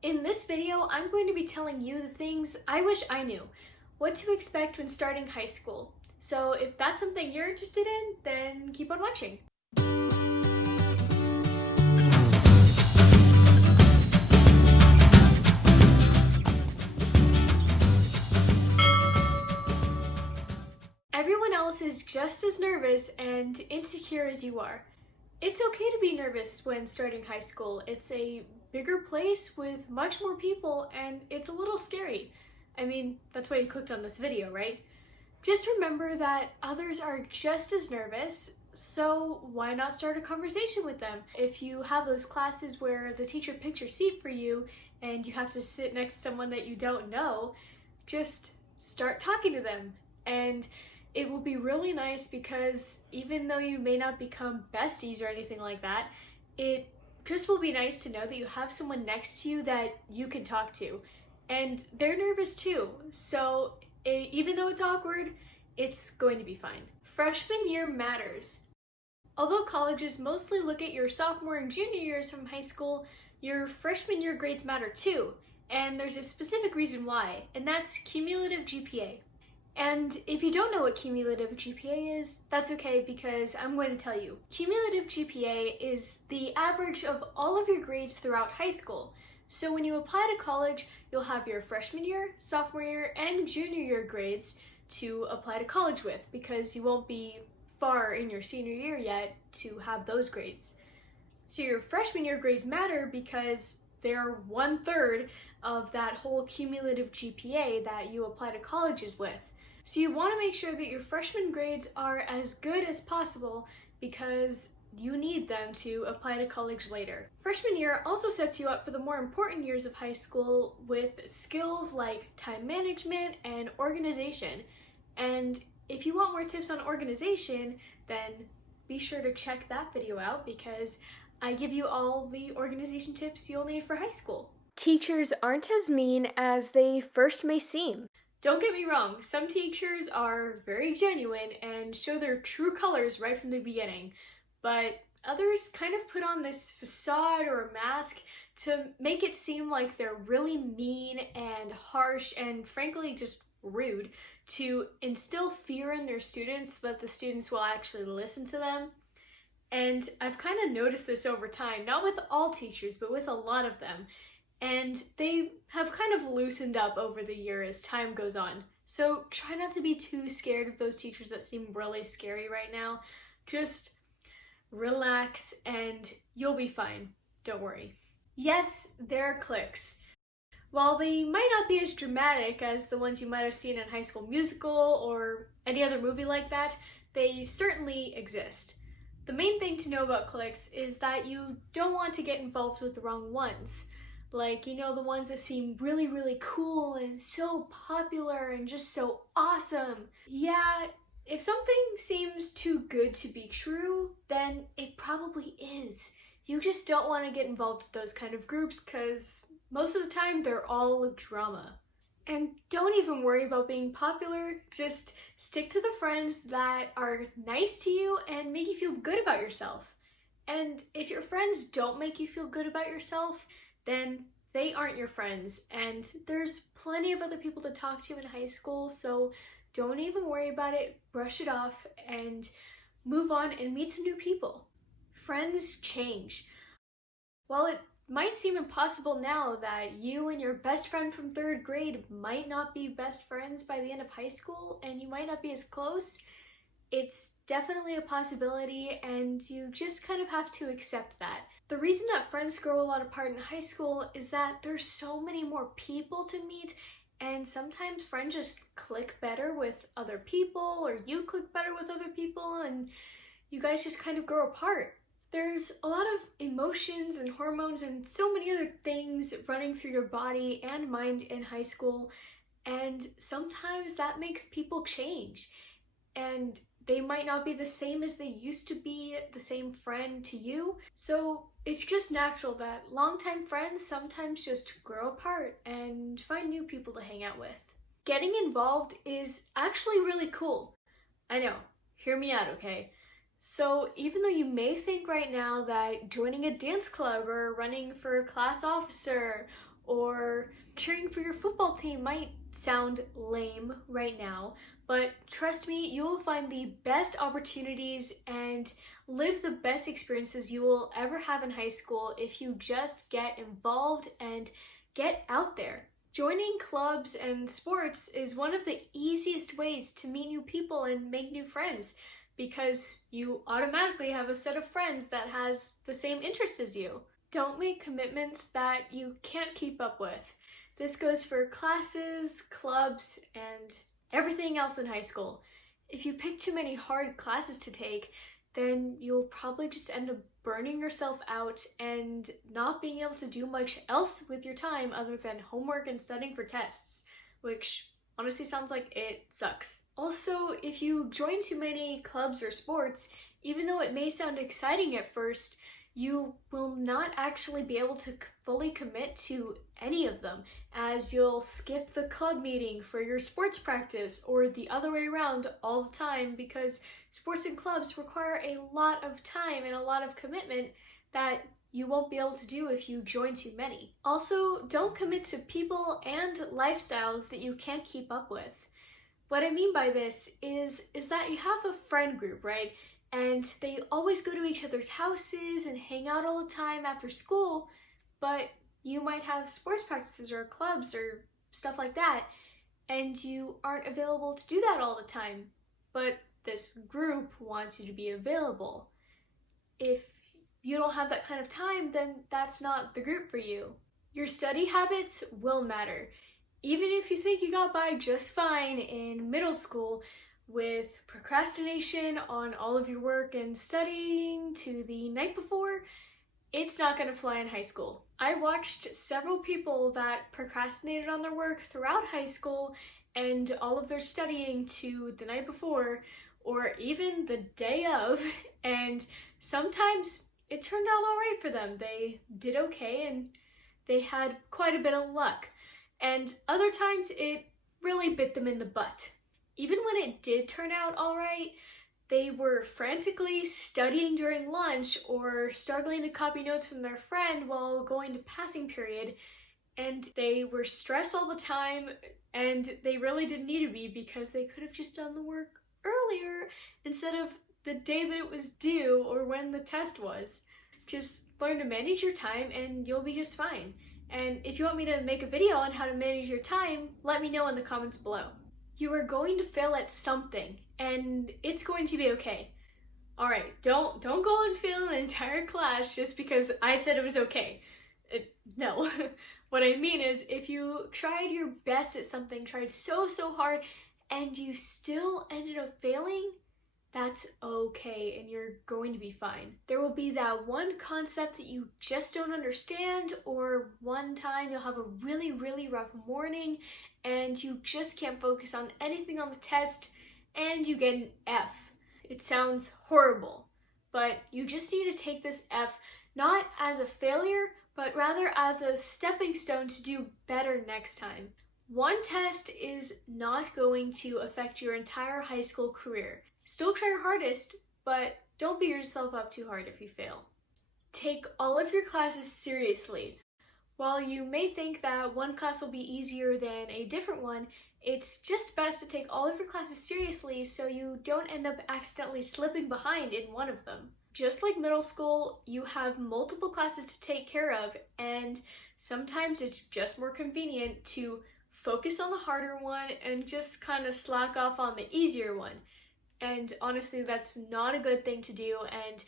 In this video, I'm going to be telling you the things I wish I knew, what to expect when starting high school. So if that's something you're interested in, then keep on watching. Everyone else is just as nervous and insecure as you are. It's okay to be nervous when starting high school. It's a bigger place with much more people and it's a little scary. I mean, that's why you clicked on this video, right? Just remember that others are just as nervous, so why not start a conversation with them? If you have those classes where the teacher picks your seat for you and you have to sit next to someone that you don't know, just start talking to them. And it will be really nice because even though you may not become besties or anything like that, it just will be nice to know that you have someone next to you that you can talk to. And they're nervous too, so even though it's awkward, it's going to be fine. Freshman year matters. Although colleges mostly look at your sophomore and junior years from high school, your freshman year grades matter too. And there's a specific reason why, and that's cumulative GPA. And if you don't know what cumulative GPA is, that's okay because I'm going to tell you. Cumulative GPA is the average of all of your grades throughout high school. So when you apply to college, you'll have your freshman year, sophomore year, and junior year grades to apply to college with because you won't be far in your senior year yet to have those grades. So your freshman year grades matter because they're 1/3 of that whole cumulative GPA that you apply to colleges with. So you want to make sure that your freshman grades are as good as possible because you need them to apply to college later. Freshman year also sets you up for the more important years of high school with skills like time management and organization. And if you want more tips on organization, then be sure to check that video out because I give you all the organization tips you'll need for high school. Teachers aren't as mean as they first may seem. Don't get me wrong, some teachers are very genuine and show their true colors right from the beginning, but others kind of put on this facade or a mask to make it seem like they're really mean and harsh and frankly just rude to instill fear in their students so that the students will actually listen to them. And I've kind of noticed this over time, not with all teachers, but with a lot of them. And they have kind of loosened up over the year as time goes on. So try not to be too scared of those teachers that seem really scary right now. Just relax and you'll be fine. Don't worry. Yes, there are cliques. While they might not be as dramatic as the ones you might have seen in High School Musical or any other movie like that, they certainly exist. The main thing to know about cliques is that you don't want to get involved with the wrong ones. Like, you know, the ones that seem really, really cool and so popular and just so awesome. Yeah, if something seems too good to be true, then it probably is. You just don't want to get involved with those kind of groups because most of the time they're all drama. And don't even worry about being popular, just stick to the friends that are nice to you and make you feel good about yourself. And if your friends don't make you feel good about yourself, then they aren't your friends, and there's plenty of other people to talk to in high school, so don't even worry about it, brush it off, and move on and meet some new people. Friends change. While it might seem impossible now that you and your best friend from 3rd grade might not be best friends by the end of high school, and you might not be as close, it's definitely a possibility, and you just kind of have to accept that. The reason that friends grow a lot apart in high school is that there's so many more people to meet, and sometimes friends just click better with other people, or you click better with other people, and you guys just kind of grow apart. There's a lot of emotions and hormones and so many other things running through your body and mind in high school, and sometimes that makes people change. And they might not be the same as they used to be, the same friend to you. So it's just natural that longtime friends sometimes just grow apart and find new people to hang out with. Getting involved is actually really cool. I know, hear me out, okay? So even though you may think right now that joining a dance club or running for class officer or cheering for your football team might sound lame right now, but trust me, you will find the best opportunities and live the best experiences you will ever have in high school if you just get involved and get out there. Joining clubs and sports is one of the easiest ways to meet new people and make new friends, because you automatically have a set of friends that has the same interests as you. Don't make commitments that you can't keep up with. This goes for classes, clubs, and everything else in high school. If you pick too many hard classes to take, then you'll probably just end up burning yourself out and not being able to do much else with your time other than homework and studying for tests, which honestly sounds like it sucks. Also, if you join too many clubs or sports, even though it may sound exciting at first, you will not actually be able to fully commit to any of them, as you'll skip the club meeting for your sports practice or the other way around all the time, because sports and clubs require a lot of time and a lot of commitment that you won't be able to do if you join too many. Also, don't commit to people and lifestyles that you can't keep up with. What I mean by this is that you have a friend group, right? And they always go to each other's houses and hang out all the time after school, but you might have sports practices or clubs or stuff like that, and you aren't available to do that all the time, but this group wants you to be available. If you don't have that kind of time, then that's not the group for you. Your study habits will matter. Even if you think you got by just fine in middle school, with procrastination on all of your work and studying to the night before, it's not going to fly in high school. I watched several people that procrastinated on their work throughout high school and all of their studying to the night before or even the day of, and sometimes it turned out all right for them. They did okay and they had quite a bit of luck. And other times it really bit them in the butt. Even when it did turn out all right, they were frantically studying during lunch or struggling to copy notes from their friend while going to passing period, and they were stressed all the time, and they really didn't need to be, because they could have just done the work earlier instead of the day that it was due or when the test was. Just learn to manage your time and you'll be just fine. And if you want me to make a video on how to manage your time, let me know in the comments below. You are going to fail at something, and it's going to be okay. Alright, don't go and fail an entire class just because I said it was okay. No. What I mean is, if you tried your best at something, tried so hard, and you still ended up failing, that's okay, and you're going to be fine. There will be that one concept that you just don't understand, or one time you'll have a really rough morning and you just can't focus on anything on the test and you get an F. It sounds horrible, but you just need to take this F not as a failure, but rather as a stepping stone to do better next time. One test is not going to affect your entire high school career. Still try your hardest, but don't beat yourself up too hard if you fail. Take all of your classes seriously. While you may think that one class will be easier than a different one, it's just best to take all of your classes seriously so you don't end up accidentally slipping behind in one of them. Just like middle school, you have multiple classes to take care of, and sometimes it's just more convenient to focus on the harder one and just kind of slack off on the easier one. And honestly, that's not a good thing to do, and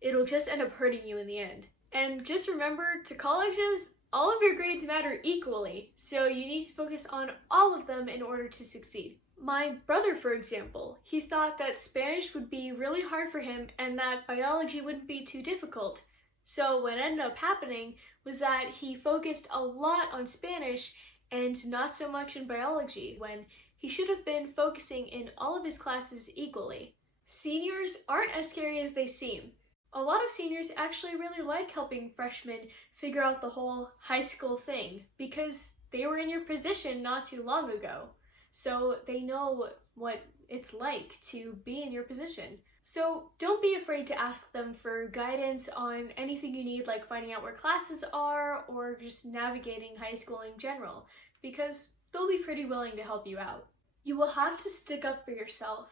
it'll just end up hurting you in the end. And just remember, to colleges, all of your grades matter equally, so you need to focus on all of them in order to succeed. My brother, for example, he thought that Spanish would be really hard for him and that biology wouldn't be too difficult. So what ended up happening was that he focused a lot on Spanish and not so much in biology, when he should have been focusing in all of his classes equally. Seniors aren't as scary as they seem. A lot of seniors actually really like helping freshmen figure out the whole high school thing because they were in your position not too long ago. So they know what it's like to be in your position. So don't be afraid to ask them for guidance on anything you need, like finding out where classes are or just navigating high school in general, because they'll be pretty willing to help you out. You will have to stick up for yourself.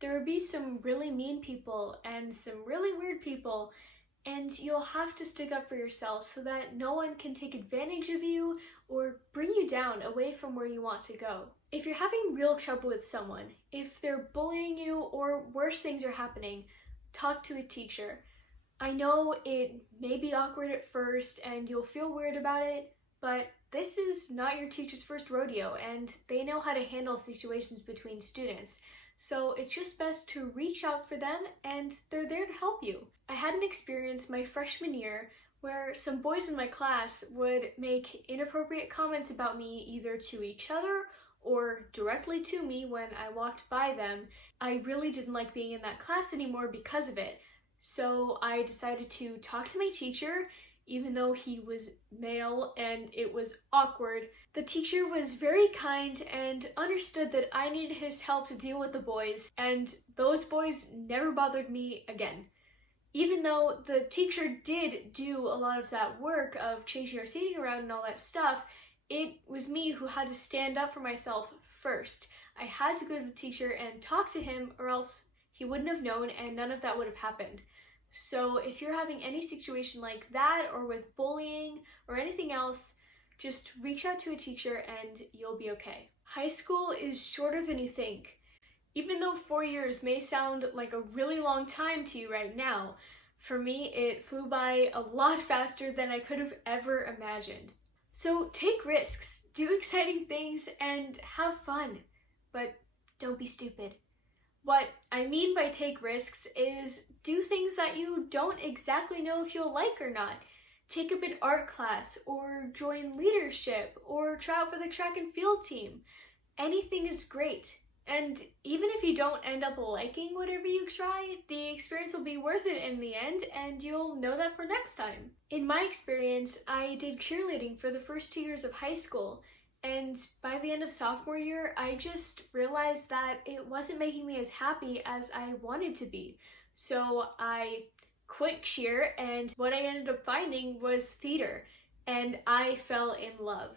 There will be some really mean people and some really weird people, and you'll have to stick up for yourself so that no one can take advantage of you or bring you down away from where you want to go. If you're having real trouble with someone, if they're bullying you or worse things are happening, talk to a teacher. I know it may be awkward at first and you'll feel weird about it, but this is not your teacher's first rodeo and they know how to handle situations between students. So it's just best to reach out for them and they're there to help you. I had an experience my freshman year where some boys in my class would make inappropriate comments about me either to each other or directly to me when I walked by them. I really didn't like being in that class anymore because of it. So I decided to talk to my teacher, even though he was male and it was awkward. The teacher was very kind and understood that I needed his help to deal with the boys, and those boys never bothered me again. Even though the teacher did do a lot of that work of changing our seating around and all that stuff, it was me who had to stand up for myself first. I had to go to the teacher and talk to him or else he wouldn't have known and none of that would have happened. So if you're having any situation like that or with bullying or anything else, just reach out to a teacher and you'll be okay. High school is shorter than you think. Even though 4 years may sound like a really long time to you right now, for me it flew by a lot faster than I could have ever imagined. So take risks, do exciting things, and have fun, but don't be stupid. What I mean by take risks is do things that you don't exactly know if you'll like or not. Take up an art class, or join leadership, or try out for the track and field team. Anything is great. And even if you don't end up liking whatever you try, the experience will be worth it in the end, and you'll know that for next time. In my experience, I did cheerleading for the first 2 years of high school, and by the end of sophomore year, I just realized that it wasn't making me as happy as I wanted to be. So I quit cheer, and what I ended up finding was theater, and I fell in love.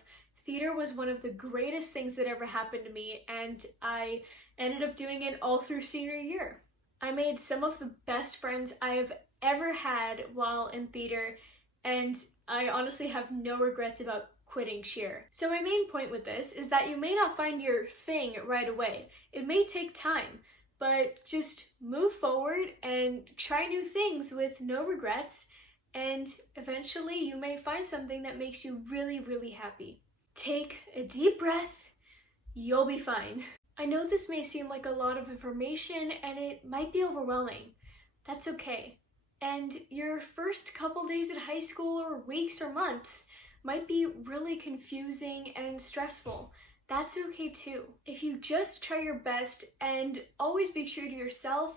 Theater was one of the greatest things that ever happened to me, and I ended up doing it all through senior year. I made some of the best friends I have ever had while in theater, and I honestly have no regrets about quitting cheer. So my main point with this is that you may not find your thing right away. It may take time, but just move forward and try new things with no regrets, and eventually you may find something that makes you really, really happy. Take a deep breath, you'll be fine. I know this may seem like a lot of information and it might be overwhelming. That's okay. And your first couple days at high school or weeks or months might be really confusing and stressful. That's okay too. If you just try your best and always be true to yourself,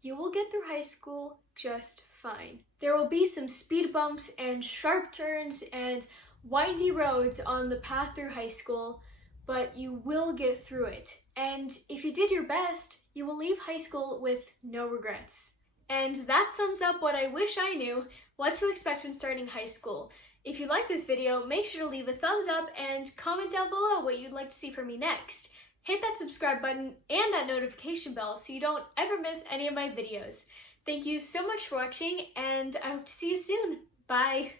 you will get through high school just fine. There will be some speed bumps and sharp turns and windy roads on the path through high school, but you will get through it. And if you did your best, you will leave high school with no regrets. And that sums up what I wish I knew, what to expect when starting high school. If you like this video, make sure to leave a thumbs up and comment down below what you'd like to see from me next. Hit that subscribe button and that notification bell so you don't ever miss any of my videos. Thank you so much for watching, and I hope to see you soon. Bye!